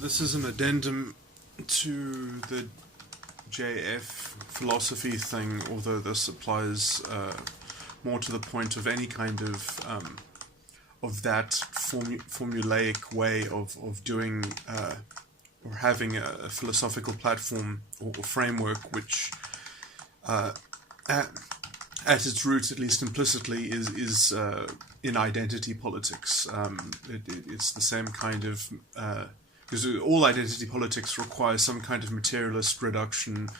This is an addendum to the JF philosophy thing, although this applies more to the point of any kind of that formulaic way of doing or having a philosophical platform or framework which at its roots, at least implicitly, is in identity politics. It's the same kind of because all identity politics requires some kind of materialist reduction,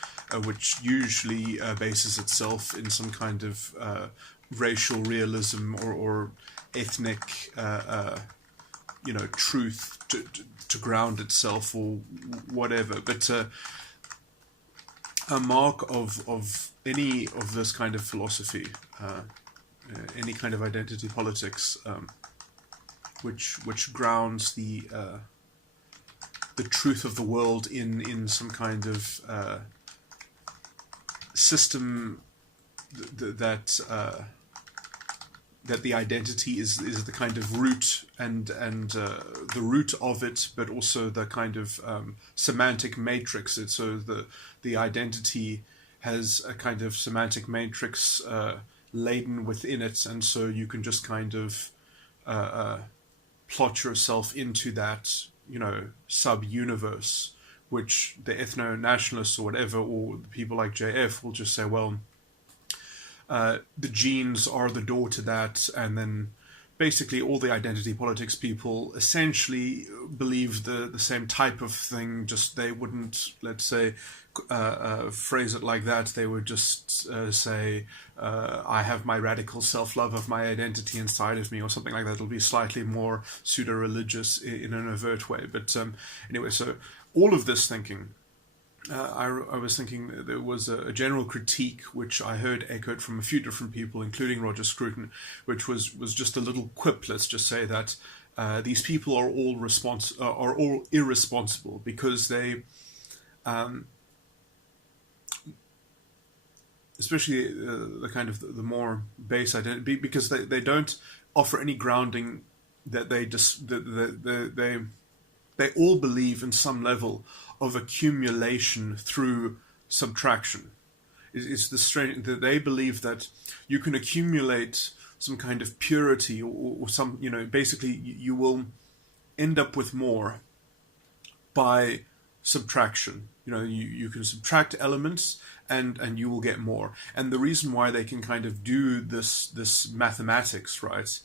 which usually bases itself in some kind of racial realism or ethnic, truth to ground itself or whatever. But a mark of any of this kind of philosophy, any kind of identity politics, which grounds the truth of the world in some kind of system that the identity is the kind of root and the root of it, but also the kind of semantic matrix. So the identity has a kind of semantic matrix laden within it, and so you can just kind of plot yourself into that, sub-universe, which the ethno-nationalists or whatever, or people like JF will just say, well, the genes are the door to that, and then basically all the identity politics people essentially believe the same type of thing, just they wouldn't, let's say, phrase it like that. They would just say, I have my radical self-love of my identity inside of me, or something like that. It'll be slightly more pseudo-religious in an overt way. But anyway, so all of this thinking, I was thinking that there was a general critique which I heard echoed from a few different people, including Roger Scruton, which was just a little quip. Let's just say that these people are all irresponsible because they, especially the kind of the more base identity, because they don't offer any grounding, that they all believe in some level of accumulation through subtraction. It's the strange that they believe that you can accumulate some kind of purity or some, basically you will end up with more by subtraction. You can subtract elements and you will get more. And the reason why they can kind of do this mathematics, right,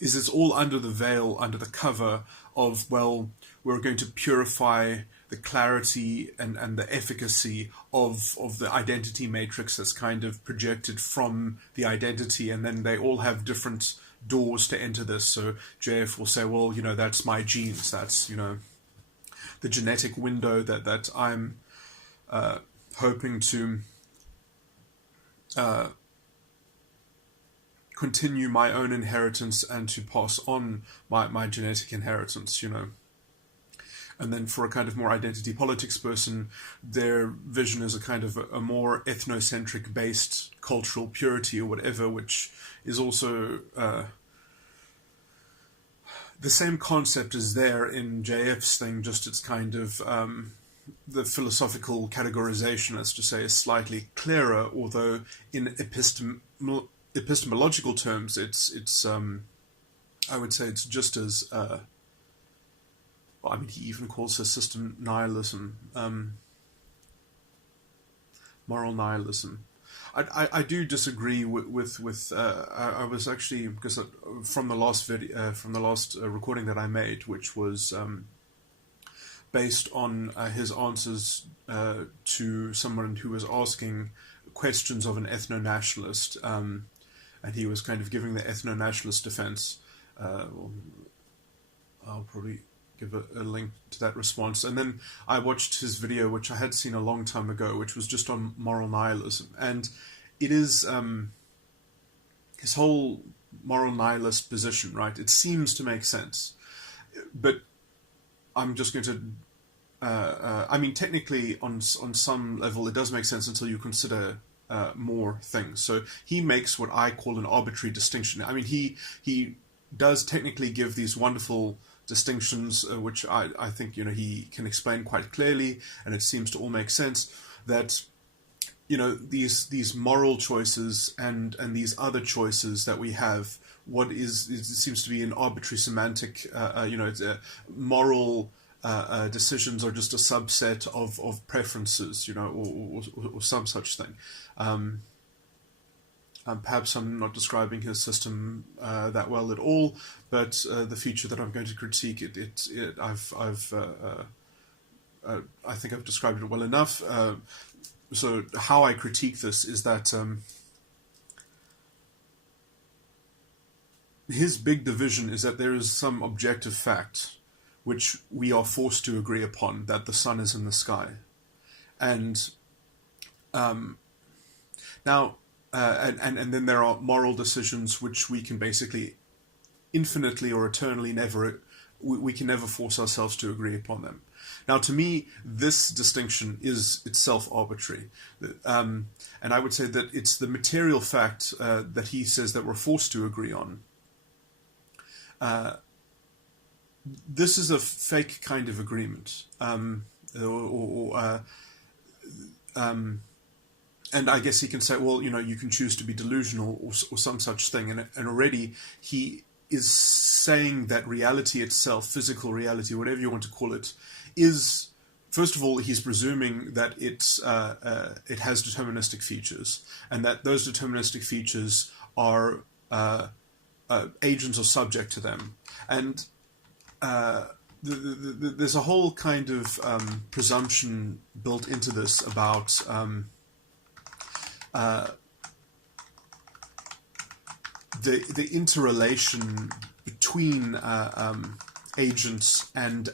is it's all under the veil, under the cover of, well, we're going to purify the clarity and the efficacy of the identity matrix that's kind of projected from the identity, and then they all have different doors to enter this. So JF will say, well, that's my genes, that's, the genetic window that I'm hoping to continue my own inheritance and to pass on my genetic inheritance, And then for a kind of more identity politics person, their vision is a kind of a more ethnocentric based cultural purity or whatever, which is also the same concept is there in JF's thing, just it's kind of the philosophical categorization, let's just say, is slightly clearer, although in epistemological terms, it's I would say it's just as he even calls his system nihilism, moral nihilism. I do disagree with I was actually, because from the last video, from the last recording that I made, which was based on his answers to someone who was asking questions of an ethno-nationalist, and he was kind of giving the ethno-nationalist defense. I'll probably give a link to that response. And then I watched his video, which I had seen a long time ago, which was just on moral nihilism. And it is his whole moral nihilist position, right? It seems to make sense. But I'm just going to... technically, on some level, it does make sense until you consider more things. So he makes what I call an arbitrary distinction. He does technically give these wonderful distinctions, which I think he can explain quite clearly, and it seems to all make sense. That these moral choices and these other choices that we have, what it seems to be an arbitrary semantic, moral decisions are just a subset of preferences, or some such thing. Perhaps I'm not describing his system that well at all, but the feature that I'm going to critique, I think I've described it well enough. So how I critique this is that his big division is that there is some objective fact which we are forced to agree upon, that the sun is in the sky. And now, and then there are moral decisions which we can basically infinitely or eternally we can never force ourselves to agree upon them. Now, to me, this distinction is itself arbitrary. And I would say that it's the material fact that he says that we're forced to agree on. This is a fake kind of agreement. And I guess he can say, well, you can choose to be delusional or some such thing. And already he is saying that reality itself, physical reality, whatever you want to call it, is, first of all, he's presuming that it has deterministic features, and that those deterministic features are agents or subject to them. And there's a whole kind of presumption built into this about the interrelation between agents and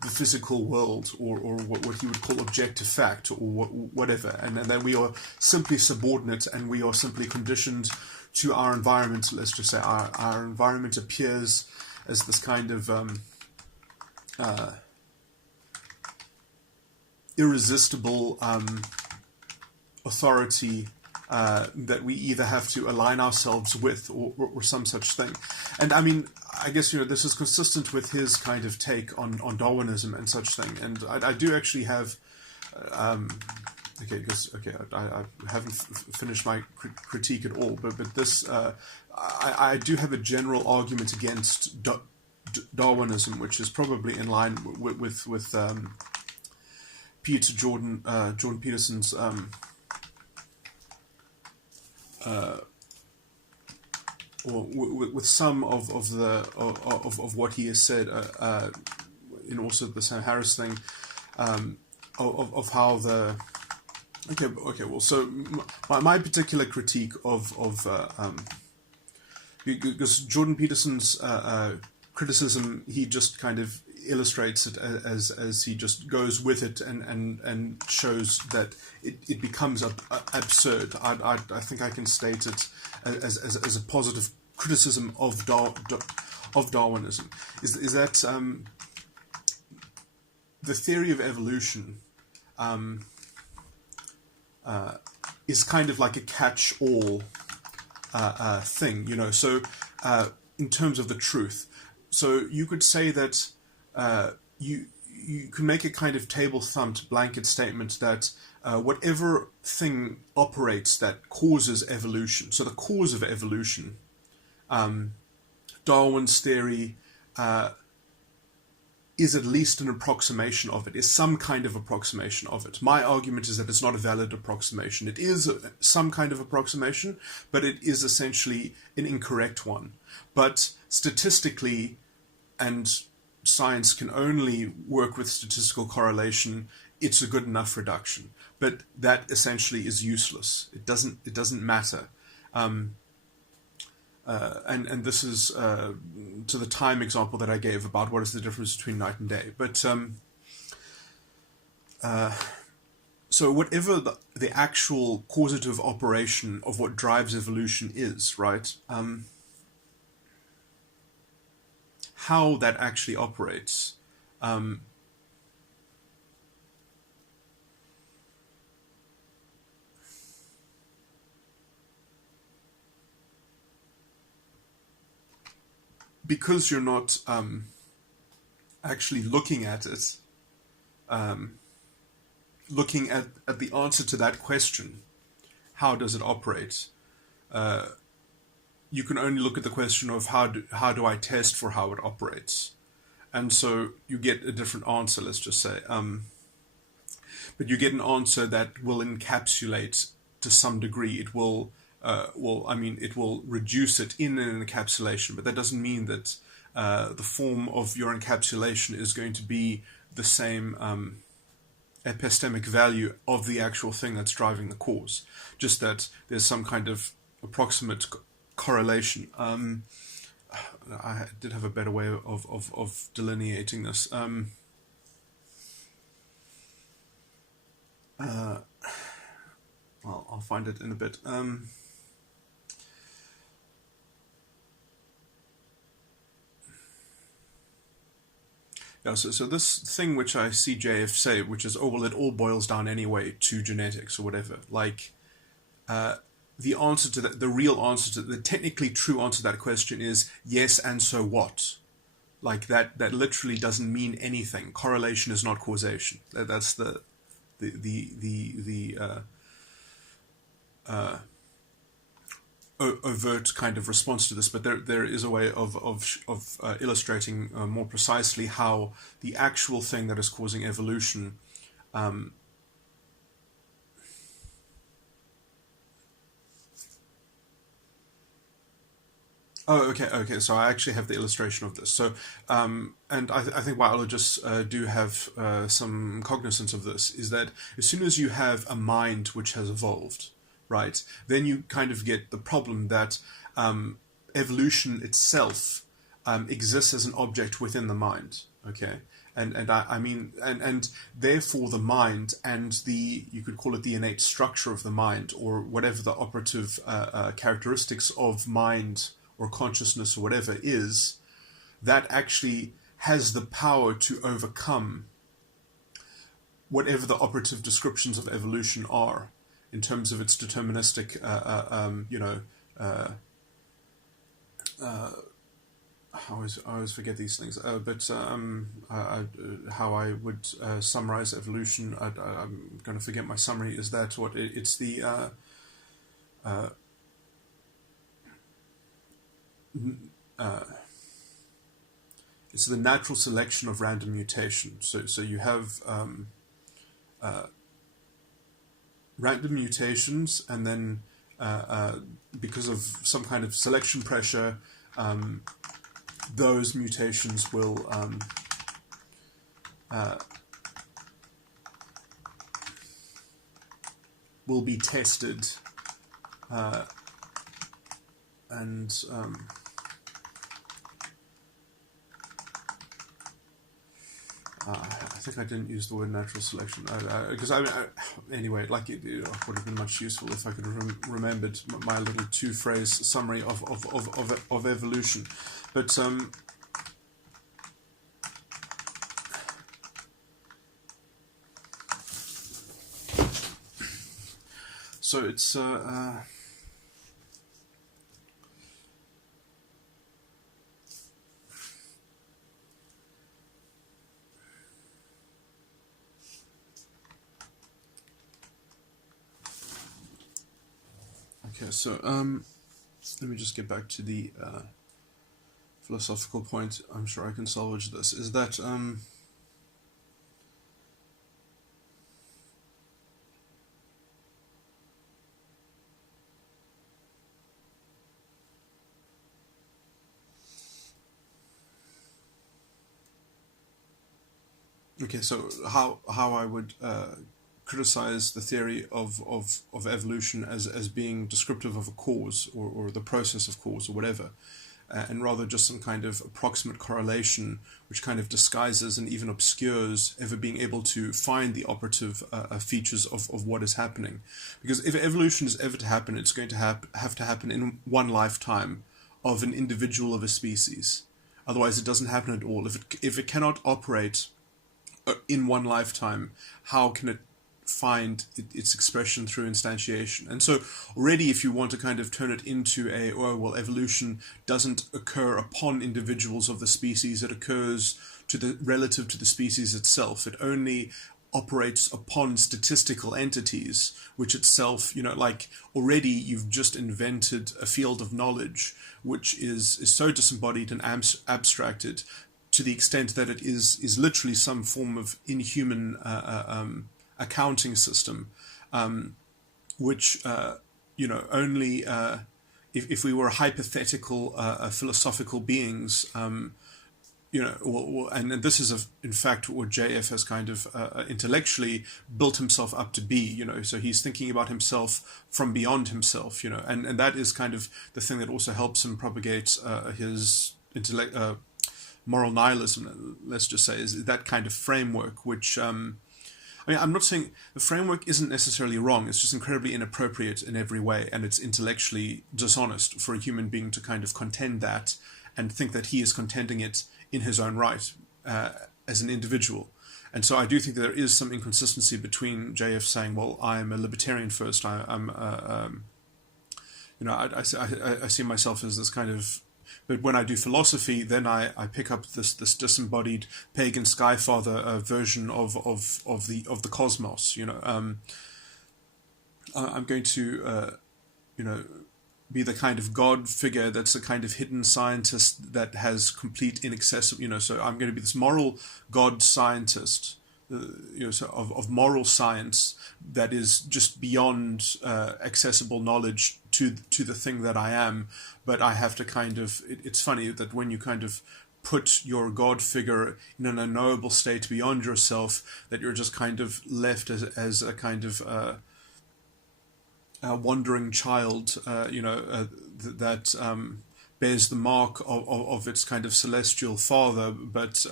the physical world, or what he would call objective fact, or whatever, and that we are simply subordinate, and we are simply conditioned to our environment. Let's just say our environment appears as this kind of irresistible authority that we either have to align ourselves with, or some such thing. And I mean, I guess this is consistent with his kind of take on Darwinism and such thing. And I do actually have I haven't finished my critique at all, but this I do have a general argument against Darwinism, which is probably in line with Jordan Peterson's or with some of what he has said, in also the Sam Harris thing, of how the well, so my particular critique of because Jordan Peterson's criticism, he just kind of illustrates it as he just goes with it and shows that it becomes absurd. I think I can state it as a positive criticism of Darwinism is that the theory of evolution is kind of like a catch-all thing, so in terms of the truth. So you could say that you can make a kind of table-thumped blanket statement that whatever thing operates that causes evolution, so the cause of evolution, Darwin's theory is at least an approximation of it, is some kind of approximation of it. My argument is that it's not a valid approximation. It is some kind of approximation, but it is essentially an incorrect one. But statistically, and science can only work with statistical correlation, it's a good enough reduction. But that essentially is useless. It doesn't matter. And this is to the time example that I gave about what is the difference between night and day. But so whatever the actual causative operation of what drives evolution is, right? How that actually operates, because you're not actually looking at it, looking at the answer to that question, how does it operate? You can only look at the question of how do I test for how it operates, and so you get a different answer. Let's just say, but you get an answer that will encapsulate to some degree. It will, it will reduce it in an encapsulation, but that doesn't mean that the form of your encapsulation is going to be the same epistemic value of the actual thing that's driving the cause. Just that there's some kind of approximate correlation. I did have a better way of delineating this. Well, I'll find it in a bit. Yeah, so this thing which I see JF say, which is, oh, well, it all boils down anyway to genetics or whatever. Like, the answer to that, the real answer to the technically true answer to that question is yes, and so what? Like that literally doesn't mean anything. Correlation is not causation. That's the overt kind of response to this, but there is a way of illustrating more precisely how the actual thing that is causing evolution Oh, okay. So I actually have the illustration of this. So, and I think biologists do have some cognizance of this, is that as soon as you have a mind which has evolved, right, then you kind of get the problem that evolution itself exists as an object within the mind, okay? And therefore the mind and you could call it the innate structure of the mind, or whatever the operative characteristics of mind or consciousness or whatever is, that actually has the power to overcome whatever the operative descriptions of evolution are in terms of its deterministic, I always forget these things, how I would summarize evolution, I'm going to forget my summary, is that what it's the it's the natural selection of random mutation. So you have random mutations, and then because of some kind of selection pressure, those mutations will be tested, and I think I didn't use the word natural selection because anyway, like it would have been much useful if I could have remembered my little two-phrase summary of evolution, but so it's okay, so let me just get back to the philosophical point. I'm sure I can salvage this. Is that okay? So how I would criticize the theory of evolution as being descriptive of a cause, or the process of cause, or whatever, and rather just some kind of approximate correlation which kind of disguises and even obscures ever being able to find the operative features of what is happening. Because if evolution is ever to happen, it's going to have to happen in one lifetime of an individual of a species. Otherwise it doesn't happen at all. If it cannot operate in one lifetime, how can it find its expression through instantiation? And so already, if you want to kind of turn it into evolution doesn't occur upon individuals of the species, it occurs to the relative to the species itself. It only operates upon statistical entities, which itself, like already you've just invented a field of knowledge which is so disembodied and abstracted to the extent that it is literally some form of inhuman accounting system, which only if we were hypothetical philosophical beings, and this is in fact what JF has kind of intellectually built himself up to be, so he's thinking about himself from beyond himself, and that is kind of the thing that also helps him propagate his moral nihilism, let's just say, is that kind of framework, which, I'm not saying the framework isn't necessarily wrong, it's just incredibly inappropriate in every way, and it's intellectually dishonest for a human being to kind of contend that and think that he is contending it in his own right as an individual. And so I do think that there is some inconsistency between JF saying, well, I'm a libertarian first, I see myself as this kind of, but when I do philosophy, then I pick up this disembodied pagan skyfather version of the cosmos. I'm going to be the kind of God figure that's a kind of hidden scientist that has complete inaccessible. So I'm going to be this moral God scientist. So of moral science that is just beyond accessible knowledge to the thing that I am, but I have to kind of. It's funny that when you kind of put your God figure in an unknowable state beyond yourself, that you're just kind of left as a kind of a wandering child, that bears the mark of its kind of celestial father, but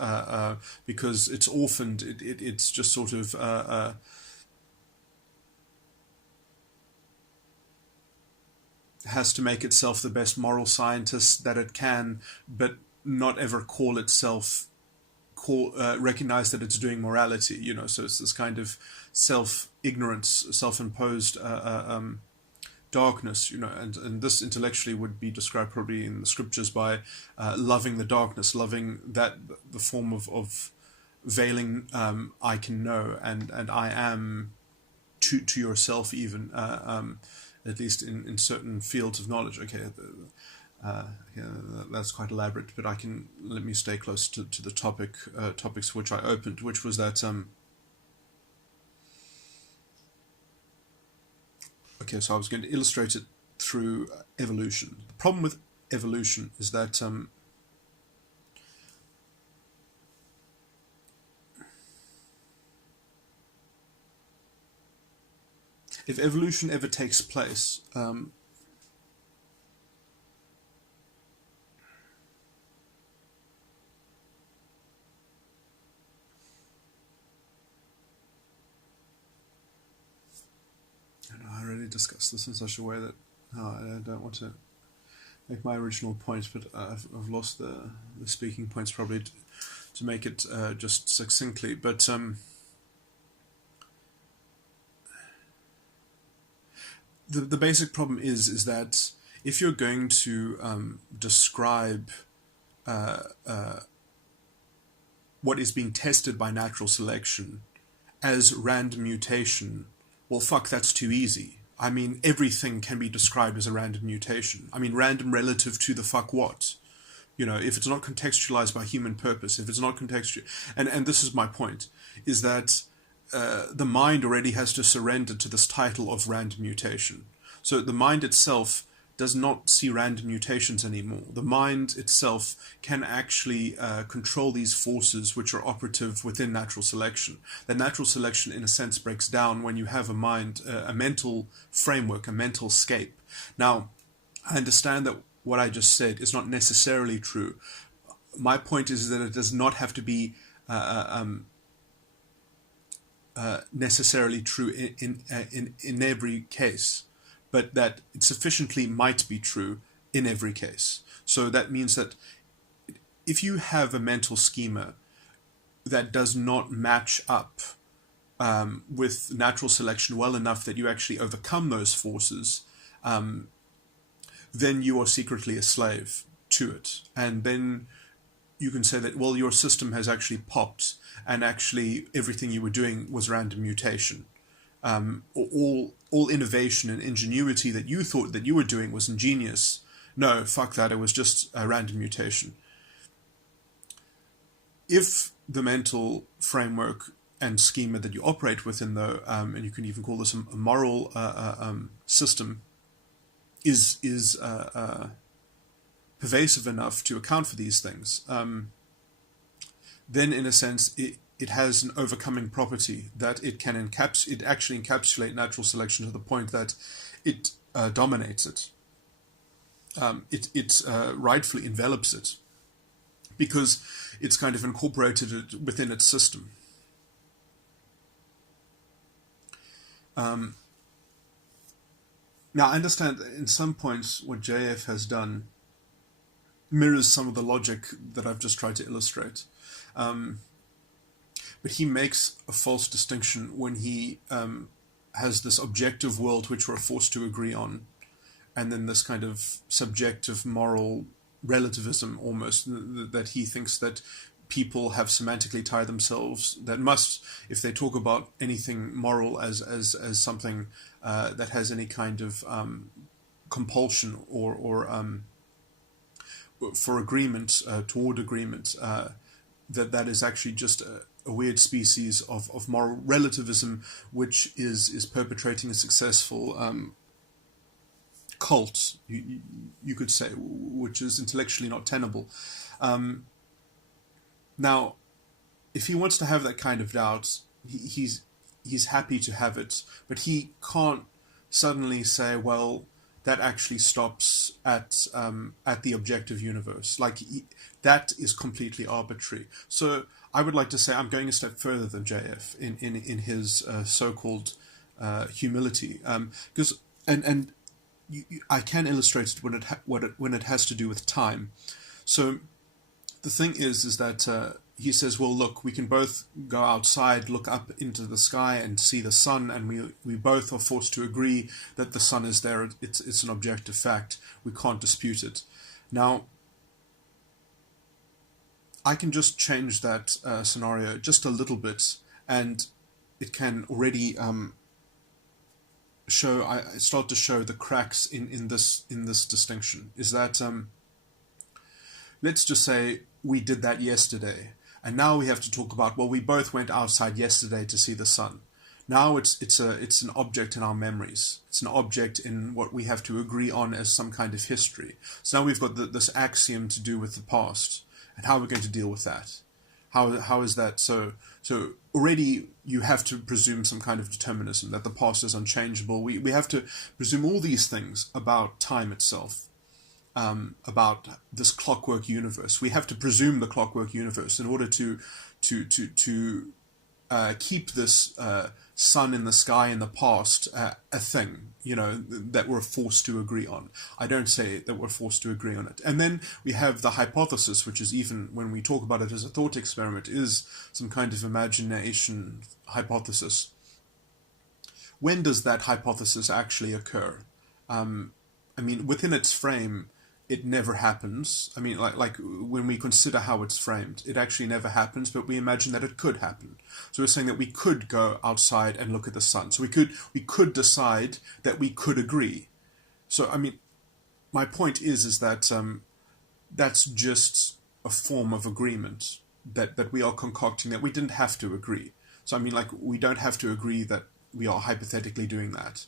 because it's orphaned, it's just sort of has to make itself the best moral scientist that it can, but not ever call itself recognize that it's doing morality. So it's this kind of self-ignorance, self-imposed darkness, and this intellectually would be described probably in the scriptures by loving the darkness, loving that the form of veiling I can know and I am to yourself even, at least in certain fields of knowledge. Okay, that's quite elaborate, but let me stay close to the topics which I opened, which was that okay, so I was going to illustrate it through evolution. The problem with evolution is that if evolution ever takes place, I already discussed this in such a way that I don't want to make my original point, but I've lost the speaking points probably to make it just succinctly. But the basic problem is that if you're going to describe what is being tested by natural selection as random mutation, well, fuck, that's too easy. I mean, everything can be described as a random mutation. I mean, random relative to the fuck what? If it's not contextualized by human purpose, if it's not and this is my point, is that the mind already has to surrender to this title of random mutation. So the mind itself does not see random mutations anymore. The mind itself can actually control these forces which are operative within natural selection. That natural selection, in a sense, breaks down when you have a mind, a mental framework, a mental scape. Now, I understand that what I just said is not necessarily true. My point is that it does not have to be necessarily true in every case, but that it sufficiently might be true in every case. So that means that if you have a mental schema that does not match up with natural selection well enough that you actually overcome those forces, then you are secretly a slave to it. And then you can say that, well, your system has actually popped, and actually everything you were doing was random mutation. All innovation and ingenuity that you thought that you were doing was ingenious. No, fuck that, it was just a random mutation. If the mental framework and schema that you operate within, though, and you can even call this a moral system, is pervasive enough to account for these things, then in a sense it has an overcoming property that it can actually encapsulate natural selection to the point that it dominates it. It rightfully envelops it, because it's kind of incorporated it within its system. Now, I understand that in some points what JF has done mirrors some of the logic that I've just tried to illustrate. But he makes a false distinction when he has this objective world which we're forced to agree on, and then this kind of subjective moral relativism almost, that he thinks that people have semantically tied themselves, that must, if they talk about anything moral as something that has any kind of compulsion or for agreement, toward agreement, that is actually just a weird species of moral relativism, which is perpetrating a successful cult, you could say, which is intellectually not tenable. Now, if he wants to have that kind of doubt, he's happy to have it, but he can't suddenly say, well, that actually stops at the objective universe. Like, that is completely arbitrary. So I would like to say I'm going a step further than JF in his so-called humility, because I can illustrate it when it has to do with time. So the thing is that he says, well, look, we can both go outside, look up into the sky and see the sun, and we both are forced to agree that the sun is there. It's an objective fact. We can't dispute it. Now, I can just change that scenario just a little bit, and it can already start to show the cracks in this distinction. Is that let's just say we did that yesterday, and now we have to talk about, well, we both went outside yesterday to see the sun. Now it's an object in our memories. It's an object in what we have to agree on as some kind of history. So now we've got this axiom to do with the past, and how we're going to deal with that. How is that so? So already you have to presume some kind of determinism, that the past is unchangeable. We have to presume all these things about time itself, about this clockwork universe. We have to presume the clockwork universe in order to keep this sun in the sky in the past a thing, that we're forced to agree on. I don't say that we're forced to agree on it. And then we have the hypothesis, which is, even when we talk about it as a thought experiment, is some kind of imagination hypothesis. When does that hypothesis actually occur? Within its frame, it never happens. Like when we consider how it's framed, it actually never happens, but we imagine that it could happen. So we're saying that we could go outside and look at the sun. So we could decide that we could agree. So, my point is that that's just a form of agreement that we are concocting, that we didn't have to agree. So, we don't have to agree that we are hypothetically doing that.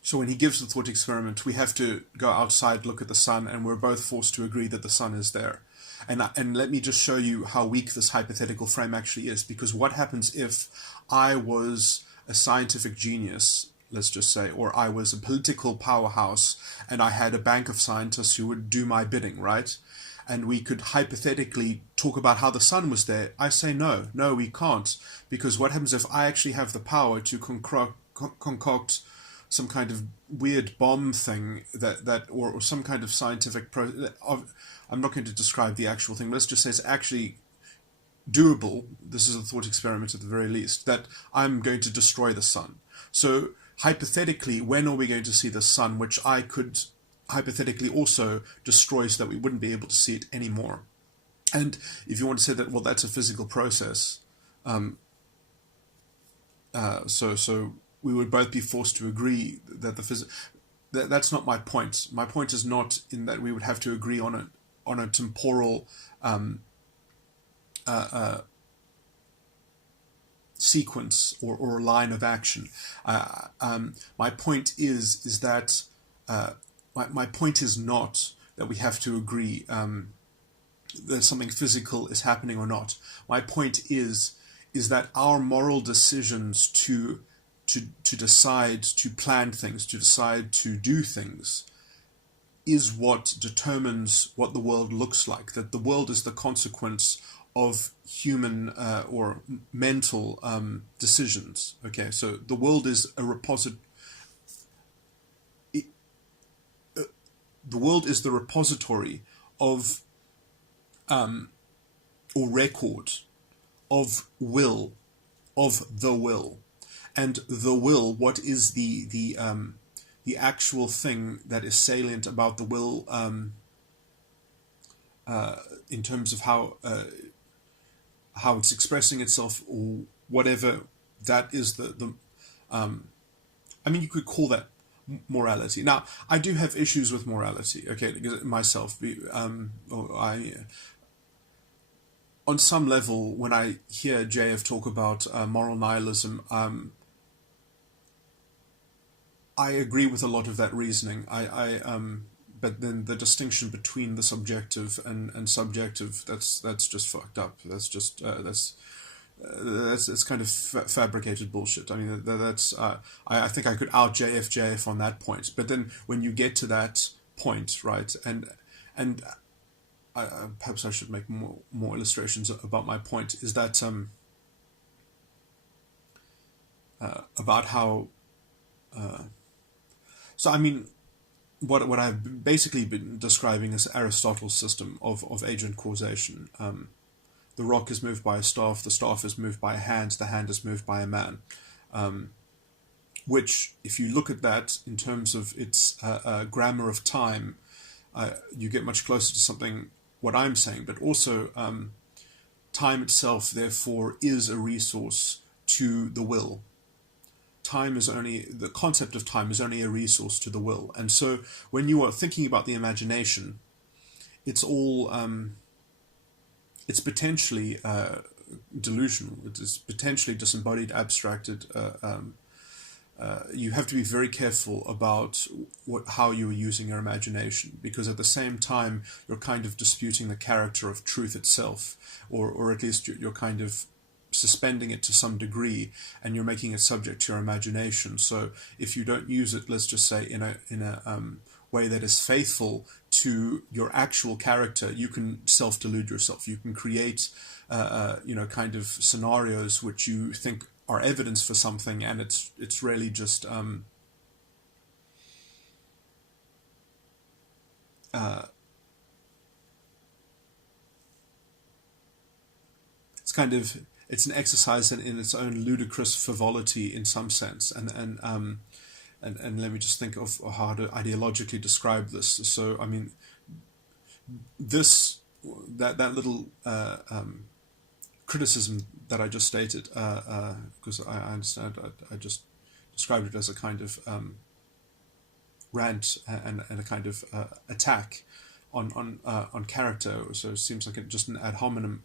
So when he gives the thought experiment, we have to go outside, look at the sun, and we're both forced to agree that the sun is there. And let me just show you how weak this hypothetical frame actually is, because what happens if I was a scientific genius, let's just say, or I was a political powerhouse, and I had a bank of scientists who would do my bidding, right? And we could hypothetically talk about how the sun was there. I say no, we can't, because what happens if I actually have the power to concoct some kind of weird bomb thing or some kind of scientific I'm not going to describe the actual thing, but let's just say it's actually doable. This is a thought experiment at the very least, that I'm going to destroy the sun. So hypothetically, when are we going to see the sun, which I could hypothetically also destroys that we wouldn't be able to see it anymore. And if you want to say that, well, that's a physical process, so we would both be forced to agree that that's not my point. My point is not in that we would have to agree on a temporal sequence or line of action. My point is that my point is not that we have to agree that something physical is happening or not. My point is that our moral decisions to decide to plan things, to decide to do things, is what determines what the world looks like. That the world is the consequence of human or mental decisions. Okay, so the world is a repository. The world is the repository of or record of will, of the will, and the will. What is the actual thing that is salient about the will in terms of how it's expressing itself or whatever? That is the I mean, you could call that morality. Now, I do have issues with morality. Okay, because myself, on some level, when I hear JF talk about moral nihilism, I agree with a lot of that reasoning. But then the distinction between the subjective and subjective, that's just fucked up. That's just it's kind of fabricated bullshit. I mean, that's I think I could out JF on that point. But then when you get to that point, right, and perhaps I should make more illustrations about my point, is that about how so I mean, what I've basically been describing is Aristotle's system of agent causation. The rock is moved by a staff, the staff is moved by a hand, the hand is moved by a man. Which, if you look at that in terms of its grammar of time, you get much closer to something, what I'm saying, but also time itself, therefore, is a resource to the will. The concept of time is only a resource to the will. And so when you are thinking about the imagination, it's all, it's potentially delusional. It is potentially disembodied, abstracted. You have to be very careful about how you are using your imagination, because at the same time, you're kind of disputing the character of truth itself, or at least you're kind of suspending it to some degree, and you're making it subject to your imagination. So if you don't use it, let's just say in a way that is faithful to your actual character, you can self-delude yourself. You can create, kind of scenarios which you think are evidence for something, and it's really just it's an exercise in its own ludicrous frivolity in some sense, and let me just think of how to ideologically describe this. So I mean, that little criticism that I just stated, because I understand I just described it as a kind of rant and a kind of attack on character. So it seems like just an ad hominem.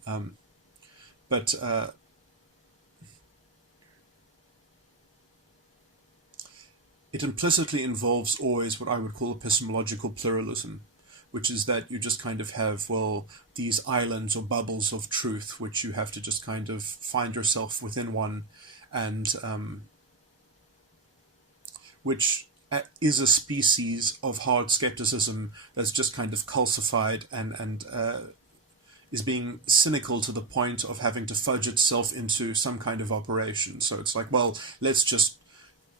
But it implicitly involves always what I would call epistemological pluralism, which is that you just kind of have, well, these islands or bubbles of truth, which you have to just kind of find yourself within one, and which is a species of hard skepticism that's just kind of calcified and is being cynical to the point of having to fudge itself into some kind of operation. So it's like, well, let's just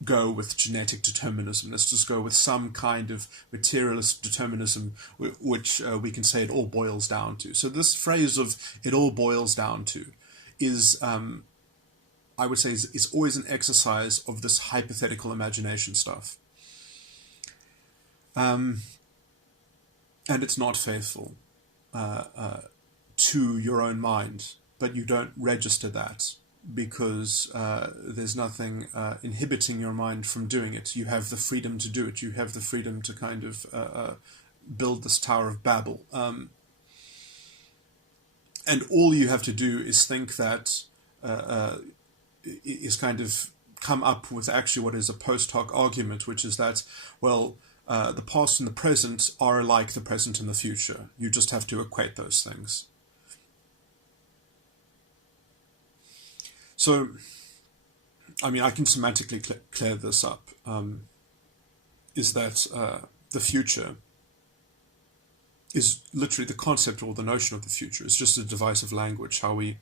go with genetic determinism. Let's just go with some kind of materialist determinism, which we can say it all boils down to. So this phrase of "it all boils down to" is, I would say, is always an exercise of this hypothetical imagination stuff. and it's not faithful to your own mind, but you don't register that because there's nothing inhibiting your mind from doing it. You have the freedom to do it. You have the freedom to kind of build this Tower of Babel. And all you have to do is think that is kind of come up with actually what is a post hoc argument, which is that, well, the past and the present are like the present and the future. You just have to equate those things. So, I mean, I can semantically clear this up. Is that the future is literally the concept or the notion of the future. It's just a device of language, how we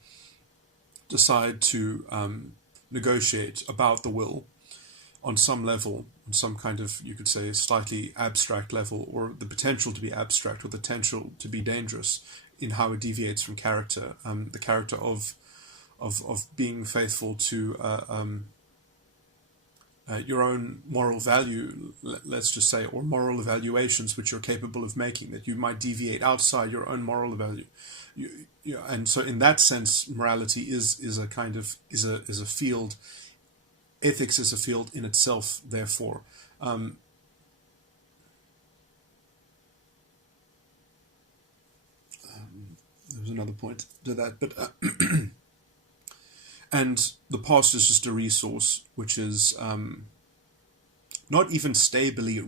decide to negotiate about the will on some level, on some kind of, you could say, slightly abstract level, or the potential to be abstract, or the potential to be dangerous in how it deviates from character, the character of being faithful to your own moral value, let's just say, or moral evaluations which you're capable of making, that you might deviate outside your own moral value. And so in that sense, morality is a kind of, is a field. Ethics is a field in itself, therefore. There was another point to that, but and the past is just a resource which is not even stably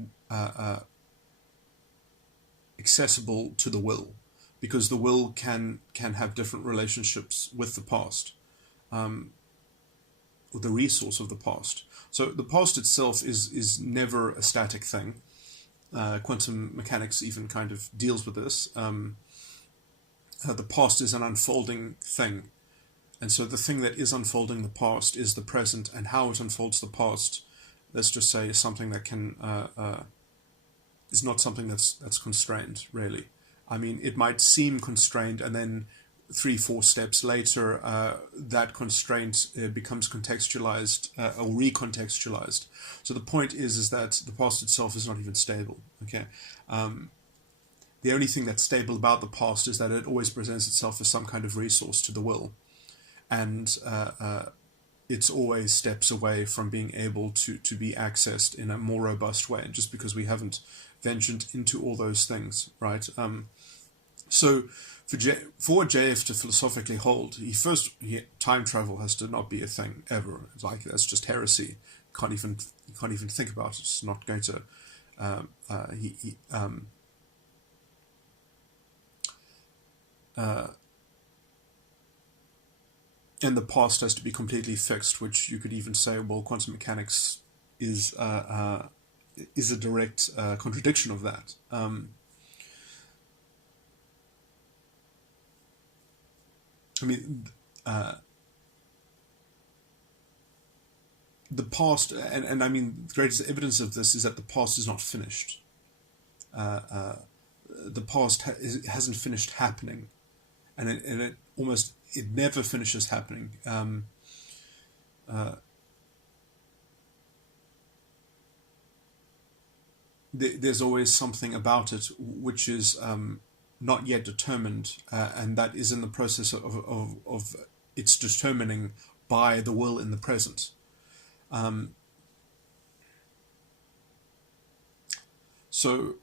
accessible to the will, because the will can have different relationships with the past, or the resource of the past. So the past itself is never a static thing. Quantum mechanics even kind of deals with this. The past is an unfolding thing. And so the thing that is unfolding the past is the present, and how it unfolds the past, let's just say, is something that can is not something that's constrained, really. I mean, it might seem constrained, and then 3-4 steps later, that constraint becomes contextualized or recontextualized. So the point is that the past itself is not even stable. Okay. The only thing that's stable about the past is that it always presents itself as some kind of resource to the will. And it's always steps away from being able to be accessed in a more robust way, just because we haven't ventured into all those things, right? So for JF to philosophically hold, time travel has to not be a thing ever. It's like, that's just heresy. You can't even think about it. It's not going to. And the past has to be completely fixed, which you could even say, well, quantum mechanics is a direct contradiction of that. I mean, the past, and I mean, the greatest evidence of this is that the past is not finished. The past hasn't finished happening, and it almost, it never finishes happening. There's always something about it which is not yet determined, and that is in the process of its determining by the will in the present. So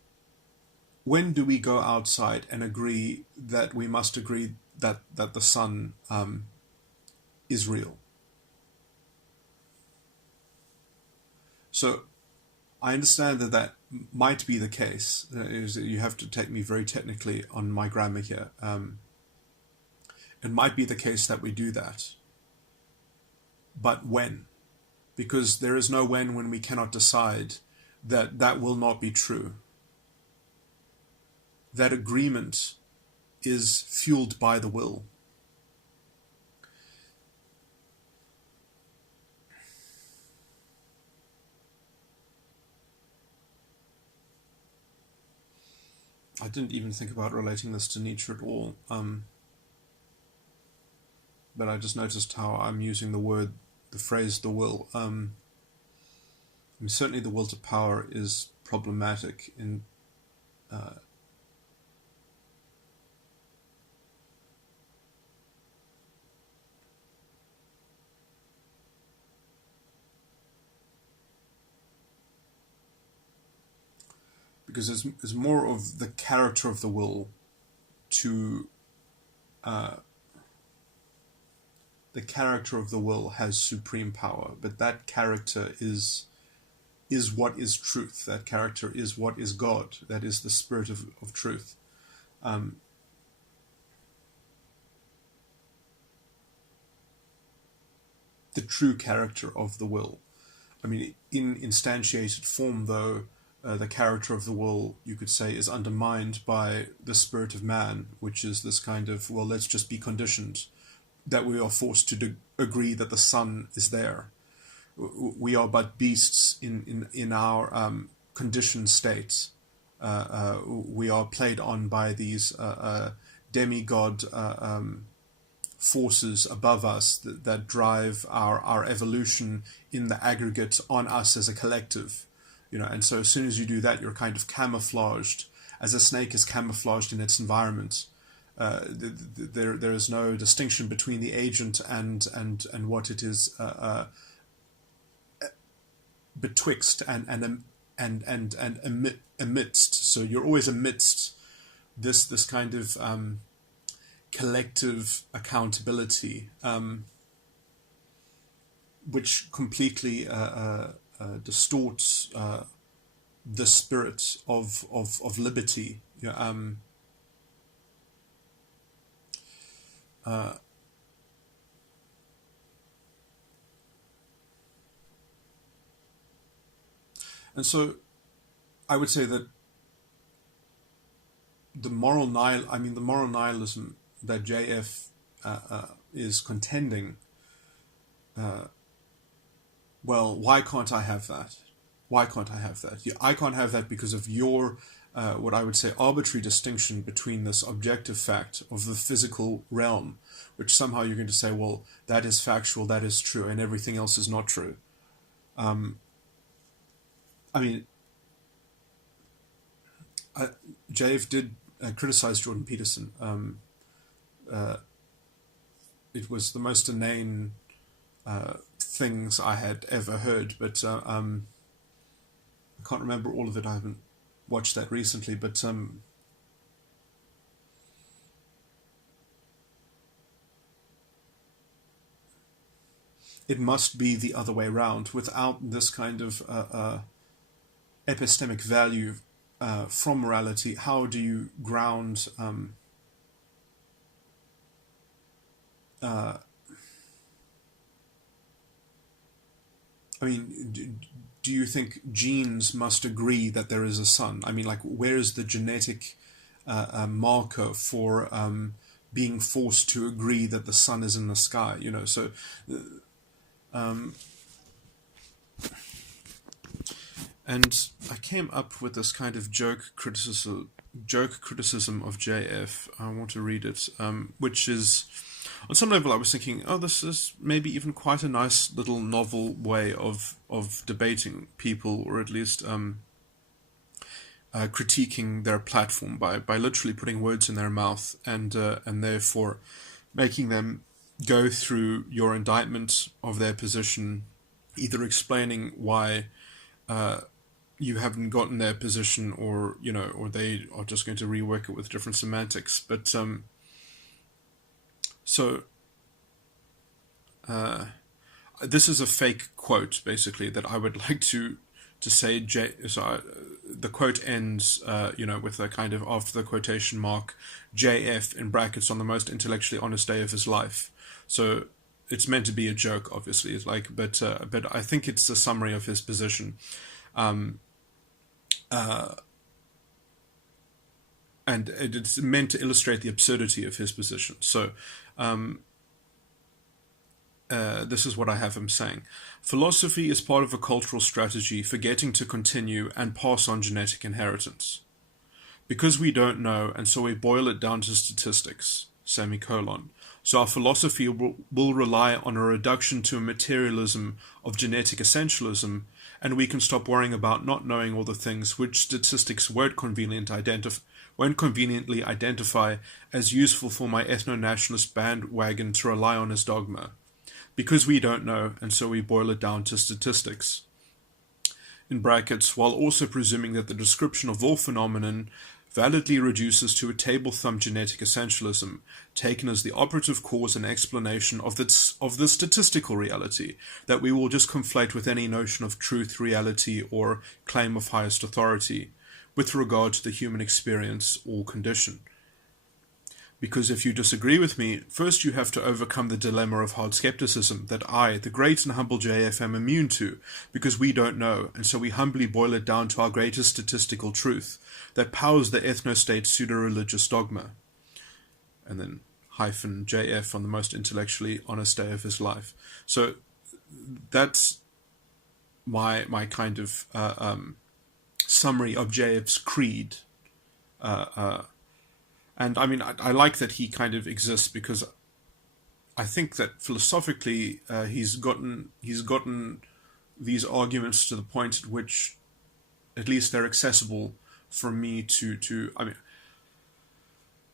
when do we go outside and agree that we must agree that the sun is real? So I understand that might be the case. You have to take me very technically on my grammar here. It might be the case that we do that. But when? Because there is no when we cannot decide that will not be true. That agreement is fueled by the will. I didn't even think about relating this to Nietzsche at all, but I just noticed how I'm using the phrase the will. I mean, certainly the will to power is problematic in because it's more of the character of the will to the character of the will has supreme power, but that character is what is truth. That character is what is God. That is the spirit of truth. The true character of the will. I mean, in instantiated form, though, the character of the will, you could say, is undermined by the spirit of man, which is this kind of, well, let's just be conditioned, that we are forced to agree that the sun is there. We are but beasts in our conditioned states. We are played on by these demigod forces above us that drive our evolution in the aggregate on us as a collective. And so as soon as you do that, you're kind of camouflaged, as a snake is camouflaged in its environment. There is no distinction between the agent and what it is betwixt and amidst. So you're always amidst this kind of collective accountability, which completely distorts the spirit of liberty. And so I would say that the moral nihilism that JF is contending, well, why can't I have that? Why can't I have that? I can't have that because of your, what I would say, arbitrary distinction between this objective fact of the physical realm, which somehow you're going to say, well, that is factual, that is true, and everything else is not true. JF did criticize Jordan Peterson. It was the most inane things I had ever heard, but I can't remember all of it. I haven't watched that recently, but it must be the other way around. Without this kind of epistemic value from morality, how do you ground do you think genes must agree that there is a sun? I mean, like, where is the genetic marker for being forced to agree that the sun is in the sky? So and I came up with this kind of joke criticism of JF. I want to read it, which is, on some level I was thinking, oh, this is maybe even quite a nice little novel way of debating people, or at least critiquing their platform by literally putting words in their mouth and therefore making them go through your indictment of their position, either explaining why you haven't gotten their position, or they are just going to rework it with different semantics. But this is a fake quote, basically, that I would like to say. The quote ends, with a kind of, after the quotation mark, JF in brackets, on the most intellectually honest day of his life. So it's meant to be a joke, obviously. It's like, but I think it's a summary of his position. And it's meant to illustrate the absurdity of his position. So this is what I have him saying. Philosophy is part of a cultural strategy for getting to continue and pass on genetic inheritance. Because we don't know, and so we boil it down to statistics, semicolon. So our philosophy will rely on a reduction to a materialism of genetic essentialism, and we can stop worrying about not knowing all the things which statistics won't conveniently identify as useful for my ethno-nationalist bandwagon to rely on as dogma. Because we don't know, and so we boil it down to statistics. in brackets, while also presuming that the description of all phenomenon validly reduces to a table-thumb genetic essentialism, taken as the operative cause and explanation of the statistical reality, that we will just conflate with any notion of truth, reality, or claim of highest authority with regard to the human experience or condition. Because if you disagree with me, first you have to overcome the dilemma of hard skepticism that I, the great and humble JF, am immune to, because we don't know, and so we humbly boil it down to our greatest statistical truth that powers the ethno-state pseudo-religious dogma. And then hyphen JF on the most intellectually honest day of his life. So that's my kind of summary of JF's creed. And I mean, I like that he kind of exists, because I think that philosophically he's gotten these arguments to the point at which at least they're accessible for me to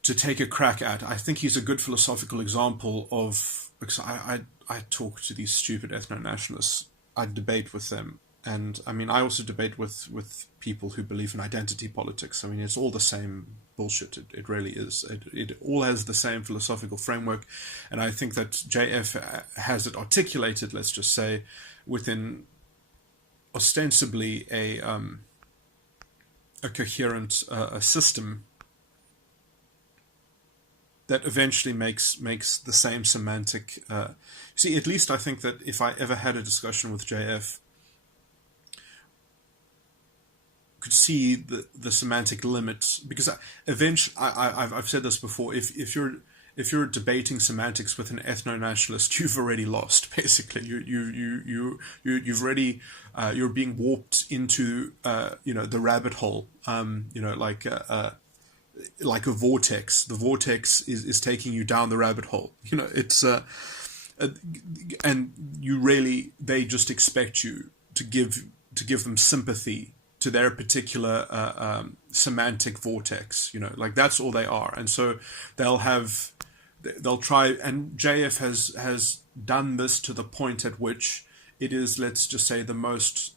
take a crack at. I think he's a good philosophical example of, because I talk to these stupid ethno-nationalists, I debate with them. And I mean, I also debate with people who believe in identity politics. I mean, it's all the same bullshit. It really is. It all has the same philosophical framework. And I think that JF has it articulated, let's just say, within ostensibly a coherent a system that eventually makes the same semantic... see, at least I think that if I ever had a discussion with JF, could see the semantic limits, because eventually I've said this before, if you're debating semantics with an ethno-nationalist, you've already lost. Basically, you've already you're being warped into the rabbit hole, like a vortex. The vortex is taking you down the rabbit hole. It's and they just expect you to give them sympathy to their particular semantic vortex, like that's all they are. And so they'll try, and JF has done this to the point at which it is, let's just say, the most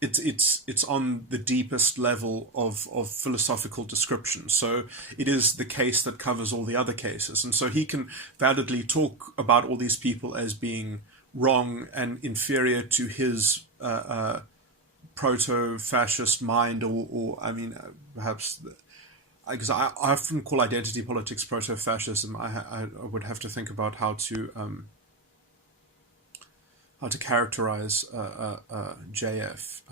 it's on the deepest level of philosophical description. So it is the case that covers all the other cases, and so he can validly talk about all these people as being wrong and inferior to his proto-fascist mind, or I mean, perhaps, because I often call identity politics proto-fascism. I would have to think about how to characterize JF,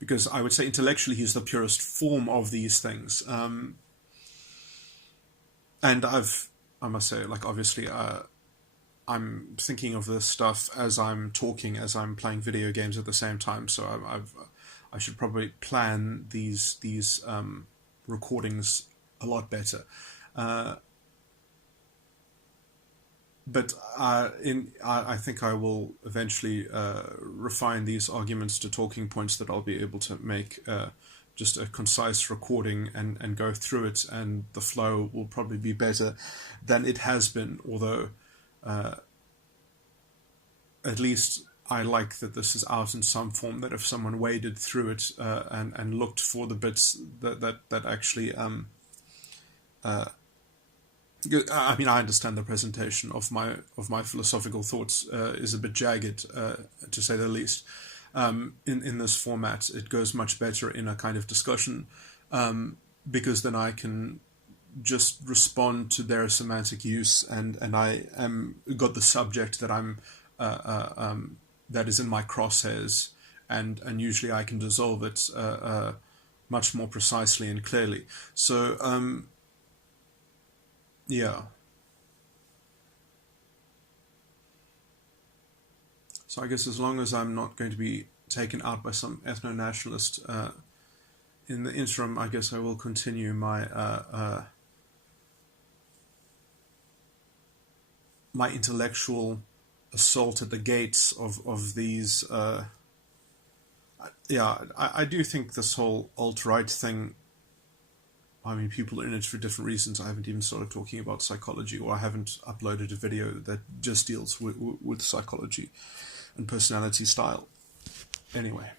because I would say intellectually he's the purest form of these things. And I must say, like, obviously, I'm thinking of this stuff as I'm talking, as I'm playing video games at the same time. So I should probably plan these recordings a lot better. But I think I will eventually refine these arguments to talking points that I'll be able to make just a concise recording and go through it, and the flow will probably be better than it has been, although at least I like that this is out in some form, that if someone waded through it and looked for the bits that actually... I mean, I understand the presentation of my philosophical thoughts is a bit jagged, to say the least. In this format, it goes much better in a kind of discussion, because then I can just respond to their semantic use, and I am got the subject that I'm that is in my crosshairs, and usually I can dissolve it much more precisely and clearly. So. Yeah. So I guess as long as I'm not going to be taken out by some ethno-nationalist in the interim, I guess I will continue my my intellectual assault at the gates of these. Yeah, I do think this whole alt-right thing, I mean, people are in it for different reasons. I haven't even started talking about psychology, or I haven't uploaded a video that just deals with psychology. and personality style. Anyway.